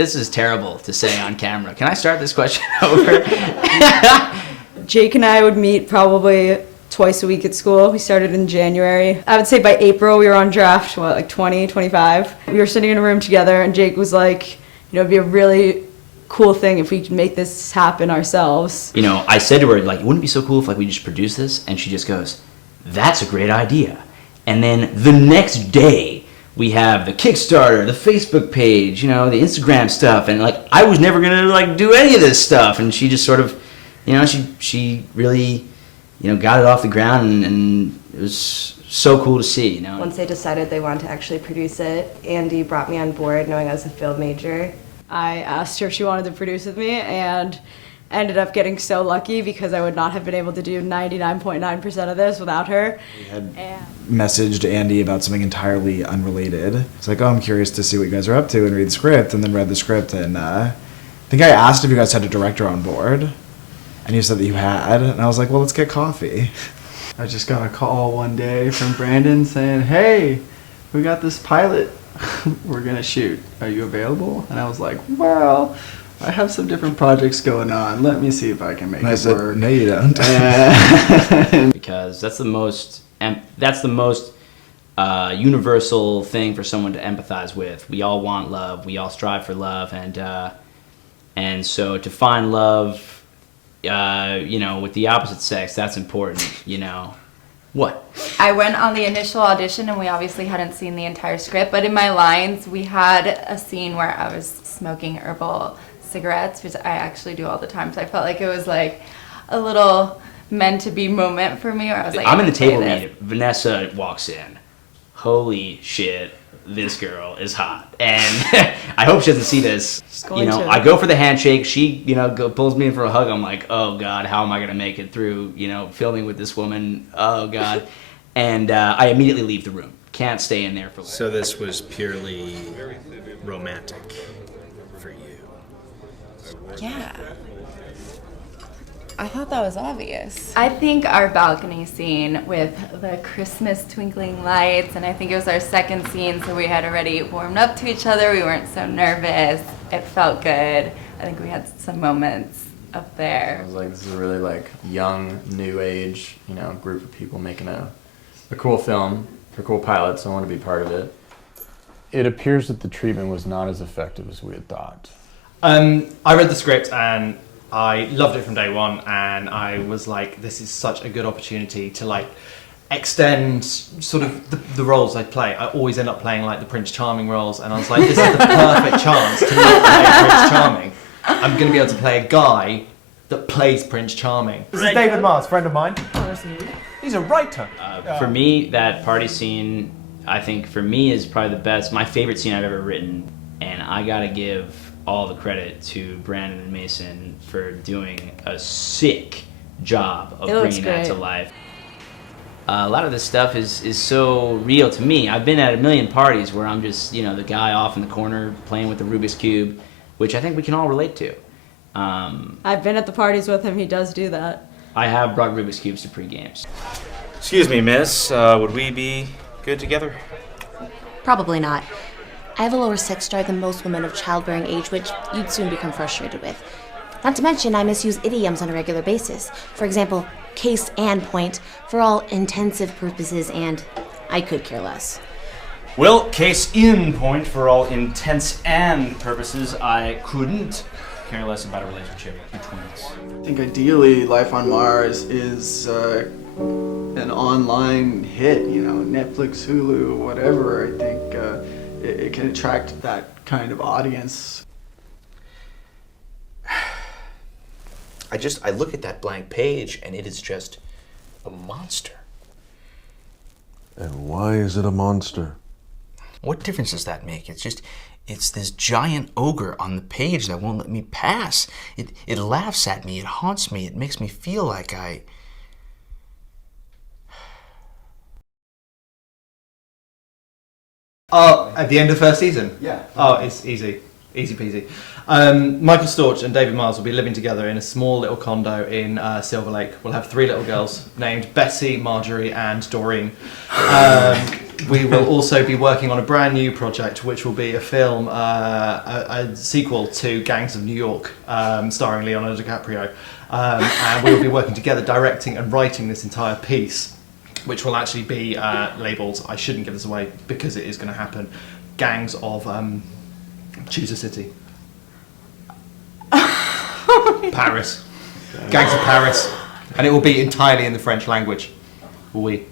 This is terrible to say on camera. Can I start this question over? Jake and I would meet probably twice a week at school. We started in January. I would say by April we were on draft, like 20, 25. We were sitting in a room together and Jake was like, it'd be a really cool thing if we could make this happen ourselves. I said to her, like, wouldn't it be so cool if we just produce this? And she just goes, that's a great idea. And then the next day, we have the Kickstarter, the Facebook page, the Instagram stuff, and I was never gonna do any of this stuff, and she just sort of, she really, got it off the ground, and it was so cool to see. Once they decided they wanted to actually produce it, Andie brought me on board, knowing I was a film major. I asked her if she wanted to produce with me, and ended up getting so lucky because I would not have been able to do 99.9% of this without her. We had messaged Andie about something entirely unrelated. It's like, I'm curious to see what you guys are up to and read the script, and then read the script, and I think I asked if you guys had a director on board, and you said that you had, and I was like, well, let's get coffee. I just got a call one day from Brandon saying, hey, we got this pilot we're gonna shoot. Are you available? And I was like, well, I have some different projects going on. Let me see if I can make it work. No, you don't. Because that's the most universal thing for someone to empathize with. We all want love. We all strive for love, and so to find love, with the opposite sex, that's important. What? I went on the initial audition, and we obviously hadn't seen the entire script. But in my lines, we had a scene where I was smoking herbal cigarettes, which I actually do all the time, so I felt like it was like a little meant to be moment for me where I was like, I'm in the table meeting. Vanessa walks in. Holy shit, this girl is hot. And I hope she doesn't see this. I go for the handshake. She, pulls me in for a hug. I'm like, oh God, how am I gonna make it through, filming with this woman? Oh God. And I immediately leave the room. Can't stay in there for long. So this was purely romantic for you? Yeah. I thought that was obvious. I think our balcony scene with the Christmas twinkling lights, and I think it was our second scene, so we had already warmed up to each other. We weren't so nervous. It felt good. I think we had some moments up there. I was like, this is a really young, new age, group of people making a cool film, a cool pilot, so I want to be part of it. It appears that the treatment was not as effective as we had thought. I read the script and I loved it from day one, and I was like, this is such a good opportunity to extend sort of the roles I play. I always end up playing the Prince Charming roles, and I was like, this is the perfect chance to not play Prince Charming. I'm going to be able to play a guy that plays Prince Charming. This is David Mars, friend of mine. He's a writer. For me, that party scene, I think for me is probably the best, my favorite scene I've ever written, and I gotta give all the credit to Brandon and Mason for doing a sick job of bringing that to life. A lot of this stuff is so real to me. I've been at a million parties where I'm just, the guy off in the corner playing with the Rubik's Cube, which I think we can all relate to. I've been at the parties with him. He does do that. I have brought Rubik's Cubes to pre-games. Excuse me, miss. Would we be good together? Probably not. I have a lower sex drive than most women of childbearing age, which you'd soon become frustrated with. Not to mention, I misuse idioms on a regular basis. For example, case and point, for all intensive purposes, and I could care less. Well, case in point, for all intents and purposes, I couldn't care less about a relationship between us. I think ideally, Life on Mars is an online hit, Netflix, Hulu, whatever. I think it can attract that kind of audience. I look at that blank page and it is just a monster. And why is it a monster? What difference does that make? It's this giant ogre on the page that won't let me pass. It laughs at me, it haunts me, it makes me feel like I... Oh, at the end of the first season? Yeah. Oh, it's easy. Easy peasy. Michael Storch and David Miles will be living together in a small little condo in Silver Lake. We'll have 3 little girls named Bessie, Marjorie and Doreen. we will also be working on a brand new project, which will be a film, a sequel to Gangs of New York, starring Leonardo DiCaprio. And we will be working together, directing and writing this entire piece, which will actually be labelled, I shouldn't give this away because it is going to happen, Gangs of choose a city. Paris. Gangs of Paris. And it will be entirely in the French language. Oui.